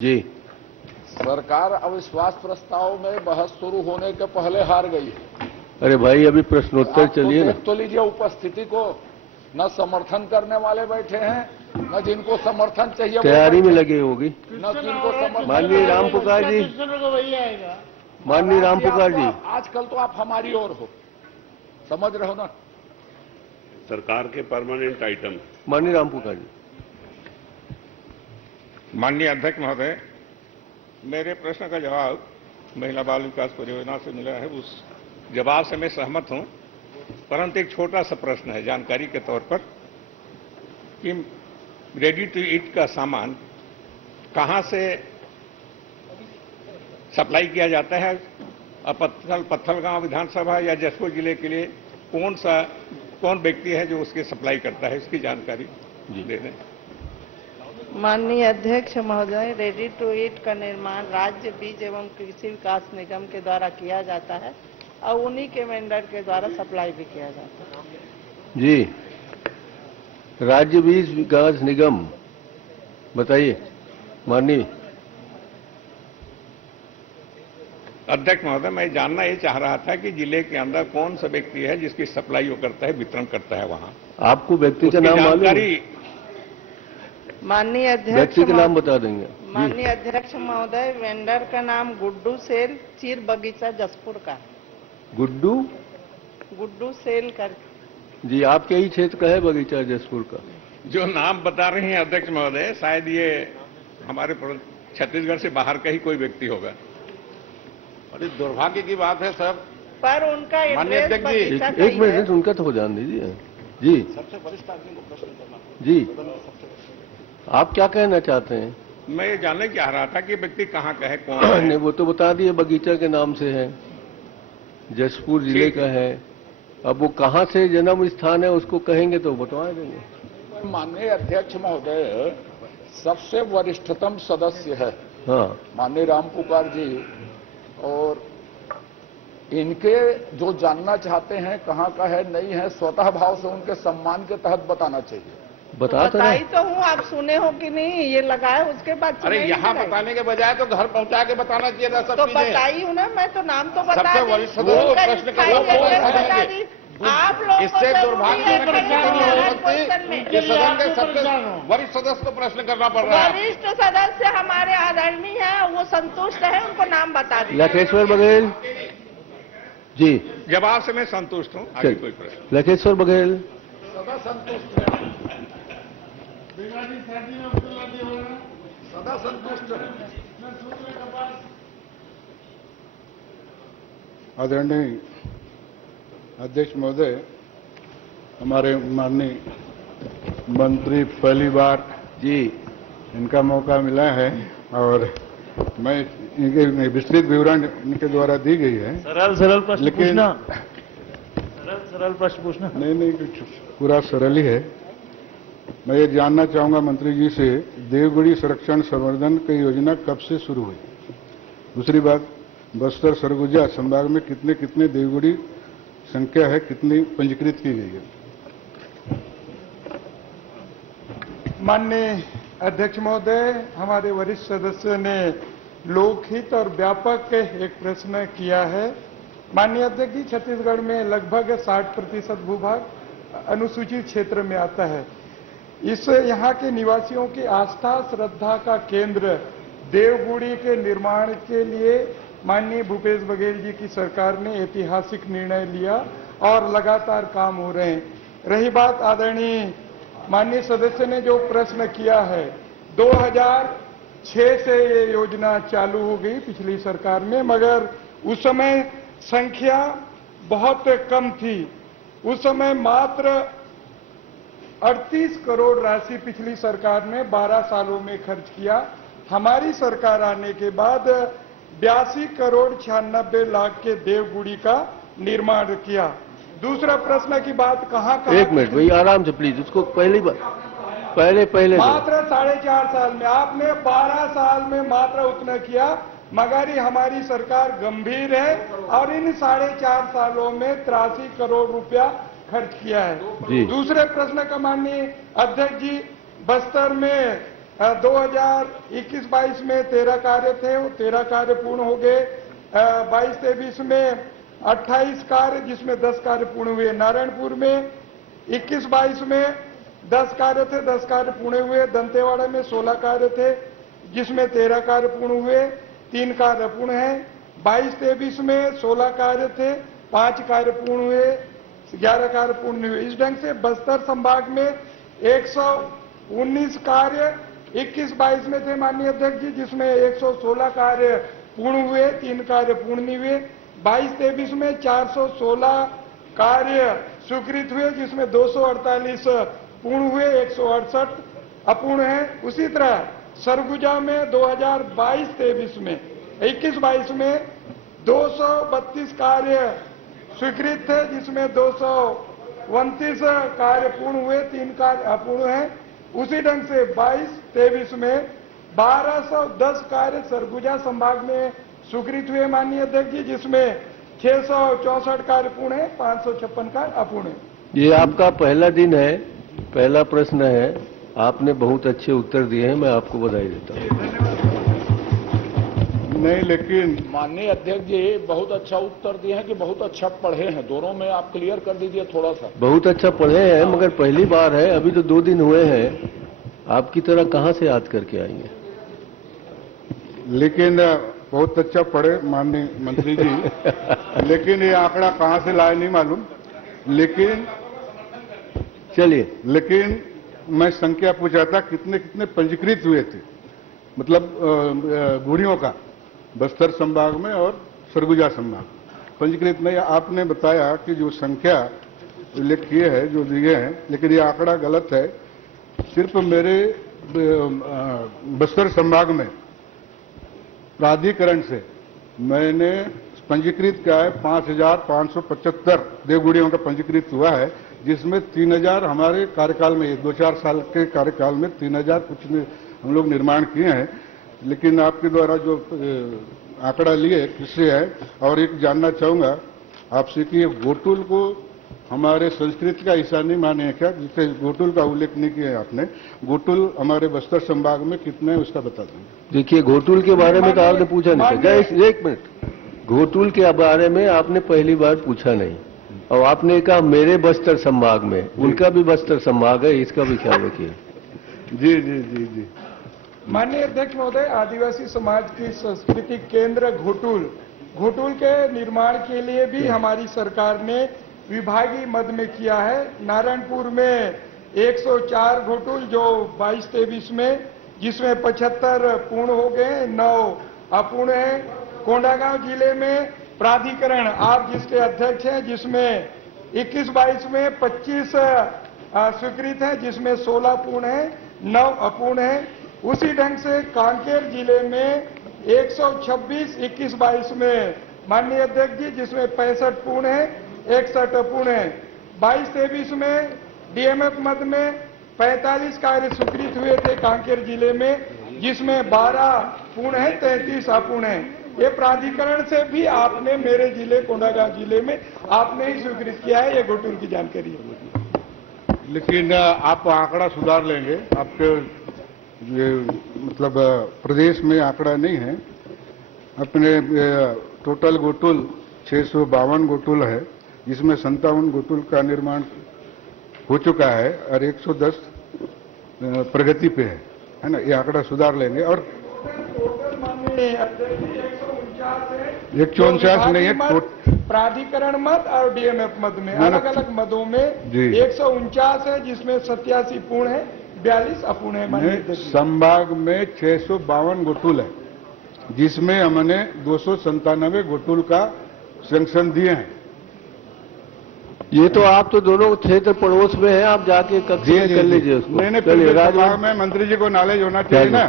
जी सरकार अविश्वास प्रस्ताव में बहस शुरू होने के पहले हार गई है। अरे भाई अभी प्रश्नोत्तर आप चलिए ना। देख तो लीजिए उपस्थिति को, न समर्थन करने वाले बैठे हैं, न जिनको समर्थन चाहिए तैयारी में लगे होगी। न जिनको समर्थन। माननीय राम पुकार जी, माननीय राम पुकार जी, आजकल तो आप हमारी ओर हो, समझ रहे हो ना। सरकार के परमानेंट आइटम। माननीय राम पुकार जी। माननीय अध्यक्ष महोदय, मेरे प्रश्न का जवाब महिला बाल विकास परियोजना से मिला है। उस जवाब से मैं सहमत हूं, परंतु एक छोटा सा प्रश्न है जानकारी के तौर पर कि रेडी टू ईट का सामान कहां से सप्लाई किया जाता है। पत्थलगांव विधानसभा या जशपुर जिले के लिए कौन व्यक्ति है जो उसकी सप्लाई करता है, इसकी जानकारी दे दें। माननीय अध्यक्ष महोदय, रेडी टू ईट का निर्माण राज्य बीज एवं कृषि विकास निगम के द्वारा किया जाता है और उन्हीं के वेंडर के द्वारा सप्लाई भी किया जाता है। जी, राज्य बीज विकास निगम, बताइए माननीय अध्यक्ष महोदय, मैं जानना ये चाह रहा था कि जिले के अंदर कौन सा व्यक्ति है जिसकी सप्लाई वो करता है, वितरण करता है वहां। आपको व्यक्ति का नाम मालूम है? माननीय अध्यक्ष, व्यक्ति का नाम बता देंगे। माननीय अध्यक्ष महोदय, वेंडर का नाम गुड्डू सेल, चीर बगीचा जसपुर का। गुड्डू सेल कर। जी, आपके ही क्षेत्र का है बगीचा जसपुर का? जो नाम बता रहे हैं अध्यक्ष महोदय, शायद ये हमारे छत्तीसगढ़ से बाहर का ही कोई व्यक्ति होगा। बड़ी दुर्भाग्य की बात है सर। पर उनका माननीय एड्रेस अध्यक्ष जी, बगीचा का एक ही है। मिनट उनका तो हो जान दीजिए। जी, सबसे वरिष्ठ आदमी को प्रश्न करना। जी, आप क्या कहना चाहते हैं? मैं ये जानने चाह रहा था कि व्यक्ति कहाँ का है, कौन है। नहीं, वो तो बता दिए बगीचा के नाम से है, जसपुर जिले का है। अब वो कहाँ से जन्म स्थान है उसको कहेंगे तो बता देंगे। माननीय अध्यक्ष महोदय, सबसे वरिष्ठतम सदस्य है हाँ, माननीय राम पुकार जी, और इनके जो जानना चाहते हैं कहाँ का है नहीं है, स्वतः भाव से उनके सम्मान के तहत बताना चाहिए। बताई तो हूँ, आप सुने हो कि नहीं, ये लगाए उसके बाद। अरे यहाँ बताने के बजाय तो घर पहुंचा के बताना चाहिए था सब तो चीजें। बताई हूँ ना, मैं तो नाम तो बता सबसे दी। वरिष्ठ सदस्य को प्रश्न का वो बता दी। आप लोग इससे दुर्भाग्यजनक कि सदन के सबसे वरिष्ठ सदस्य को प्रश्न करना पड़ रहा है। वरिष्ठ सदस्य हमारे आदरणीय है, वो संतुष्ट है, उनको नाम बता दी। लखेश्वर बघेल जी। जवाब से मैं संतुष्ट हूँ। आगे कोई प्रश्न? लखेश्वर बघेल सदा संतुष्ट है, सदा संतुष्ट है। आदरणीय अध्यक्ष महोदय, हमारे माननीय मंत्री पहली बार जी, इनका मौका मिला है और मैं इनके विस्तृत विवरण इनके द्वारा दी गई है। सरल प्रश्न लेकिन पूछना। सरल प्रश्न पूछना। नहीं, कुछ पूरा सरल ही है। मैं ये जानना चाहूंगा मंत्री जी से, देवगुड़ी संरक्षण संवर्धन की योजना कब से शुरू हुई? दूसरी बात, बस्तर सरगुजा संभाग में कितने कितने देवगुड़ी संख्या है, कितनी पंजीकृत की गई है? माननीय अध्यक्ष महोदय, हमारे वरिष्ठ सदस्य ने लोकहित और व्यापक एक प्रश्न किया है। माननीय अध्यक्ष जी, छत्तीसगढ़ में लगभग 60% भूभाग अनुसूचित क्षेत्र में आता है। इस यहाँ के निवासियों की आस्था श्रद्धा का केंद्र देवगुड़ी के निर्माण के लिए माननीय भूपेश बघेल जी की सरकार ने ऐतिहासिक निर्णय लिया और लगातार काम हो रहे हैं। रही बात आदरणीय माननीय सदस्य ने जो प्रश्न किया है, 2006 से ये योजना चालू हो गई पिछली सरकार में, मगर उस समय संख्या बहुत कम थी। उस समय मात्र 38 करोड़ राशि पिछली सरकार ने 12 सालों में खर्च किया। हमारी सरकार आने के बाद 82 करोड़ 96 लाख के देवगुड़ी का निर्माण किया। दूसरा प्रश्न की बात कहाँ एक मिनट भाई, आराम से प्लीज, उसको पहले मात्र 4.5 साल में, आपने 12 साल में मात्र उतना किया, मगर ये हमारी सरकार गंभीर है और इन 4.5 सालों में 83 करोड़ रुपया खर्च किया है। दूसरे प्रश्न का माननीय अध्यक्ष जी, बस्तर में 2021-22 में 13 कार्य थे, वो 13 कार्य पूर्ण हो गए। 22-23 में 28 कार्य, जिसमें 10 कार्य पूर्ण हुए। नारायणपुर में 21-22 में 10 कार्य थे, 10 कार्य पूर्ण हुए। दंतेवाड़ा में 16 कार्य थे, जिसमें 13 कार्य पूर्ण हुए, 3 कार्य अपूर्ण हैं। 22-23 में 16 कार्य थे, 5 कार्य पूर्ण हुए, 11 कार्य पूर्ण हुए। इस ढंग से बस्तर संभाग में 119 कार्य 21-22 में थे माननीय अध्यक्ष जी, जिसमें 116 कार्य पूर्ण हुए, 3 कार्य पूर्ण नहीं हुए। 22-23 में 416 कार्य स्वीकृत हुए, जिसमें 248 पूर्ण हुए, 168 अपूर्ण हैं। उसी तरह सरगुजा में 2022-23 में 21-22 में 232 कार्य स्वीकृत थे, जिसमें 229 कार्य पूर्ण हुए, 3 कार्य अपूर्ण हैं। उसी ढंग से 22-23 में 1210 कार्य सरगुजा संभाग में स्वीकृत हुए माननीय अध्यक्ष जी, जिसमें 664 कार्य पूर्ण है, 556 कार्य अपूर्ण है। ये आपका पहला दिन है, पहला प्रश्न है, आपने बहुत अच्छे उत्तर दिए हैं, मैं आपको बधाई देता हूँ। नहीं, लेकिन माननीय अध्यक्ष जी बहुत अच्छा उत्तर दिए हैं कि बहुत अच्छा पढ़े हैं, दोनों में आप क्लियर कर दीजिए थोड़ा सा। बहुत अच्छा पढ़े हैं, मगर पहली बार है, अभी तो 2 दिन हुए हैं, आपकी तरह कहाँ से याद करके आएंगे। लेकिन बहुत अच्छा पढ़े माननीय मंत्री जी। लेकिन ये आंकड़ा कहाँ से लाए नहीं मालूम। लेकिन चलिए, लेकिन मैं संख्या पूछा था कितने कितने पंजीकृत हुए थे, मतलब गुड़ियों का, बस्तर संभाग में और सरगुजा संभाग पंजीकृत नहीं। आपने बताया कि जो संख्या उल्लेख किए है, जो दिए हैं, लेकिन ये आंकड़ा गलत है। सिर्फ मेरे बस्तर संभाग में प्राधिकरण से मैंने पंजीकृत किया है 5575 देवगुड़ियों का पंजीकृत हुआ है, जिसमें 3000 हमारे कार्यकाल में, 2-4 साल के कार्यकाल में 3000 कुछ हम लोग निर्माण किए हैं। लेकिन आपके द्वारा जो आंकड़ा लिए किससे है, और एक जानना चाहूंगा आपसे कि गोटुल को हमारे संस्कृत का हिस्सा नहीं माने क्या, जिससे गोटुल का उल्लेख नहीं किया आपने। गोटुल हमारे बस्तर संभाग में कितने हैं उसका बता देंगे। देखिए, घोटुल के बारे में तो आपने पूछा नहीं था। एक मिनट, घोटुल के बारे में आपने पहली बार पूछा नहीं, और आपने कहा मेरे बस्तर संभाग में, उनका भी बस्तर संभाग है, इसका भी ख्याल रखिए। जी जी जी जी। माननीय अध्यक्ष महोदय, आदिवासी समाज की सांस्कृतिक केंद्र घोटुल के निर्माण के लिए भी हमारी सरकार ने विभागीय मद में किया है। नारायणपुर में 104 घोटुल जो 22-23 में, जिसमें 75 पूर्ण हो गए, 9 अपूर्ण है। कोंडागांव जिले में प्राधिकरण आप जिसके अध्यक्ष हैं, जिसमें 21-22 में 25 स्वीकृत है, जिसमें 16 पूर्ण है, 9 अपूर्ण है। उसी ढंग से कांकेर जिले में 126 21-22 में माननीय अध्यक्ष जी, जिसमें 65 पूर्ण है, 61 अपूर्ण है। 22-23 में डीएमएफ मद में 45 कार्य स्वीकृत हुए थे कांकेर जिले में, जिसमें 12 पूर्ण है, 33 अपूर्ण है। ये प्राधिकरण से भी आपने मेरे जिले कोंडागांव जिले में आपने ही स्वीकृत किया है, ये घोटुल की जानकारी है। लेकिन आप आंकड़ा सुधार लेंगे, आपके ये मतलब प्रदेश में आंकड़ा नहीं है। अपने टोटल गोटुल 652 गोटुल है, जिसमें 57 गोटुल का निर्माण हो चुका है और 110 प्रगति पे है ना। ये आंकड़ा सुधार लेंगे। और 149 नहीं है, प्राधिकरण मद और डीएमएफ मद में अलग अलग मदों में 149 है, जिसमें 87 पूर्ण है, 42 अपूर्ण है। संभाग में 652 गोटुल है, जिसमें हमने 297 गोटुल का सैंक्शन दिए हैं। ये तो आप तो दोनों क्षेत्र पड़ोस में हैं, आप जाके कक्षा कर लीजिए उसको। नहीं, में मंत्री जी को नॉलेज होना चाहिए ना।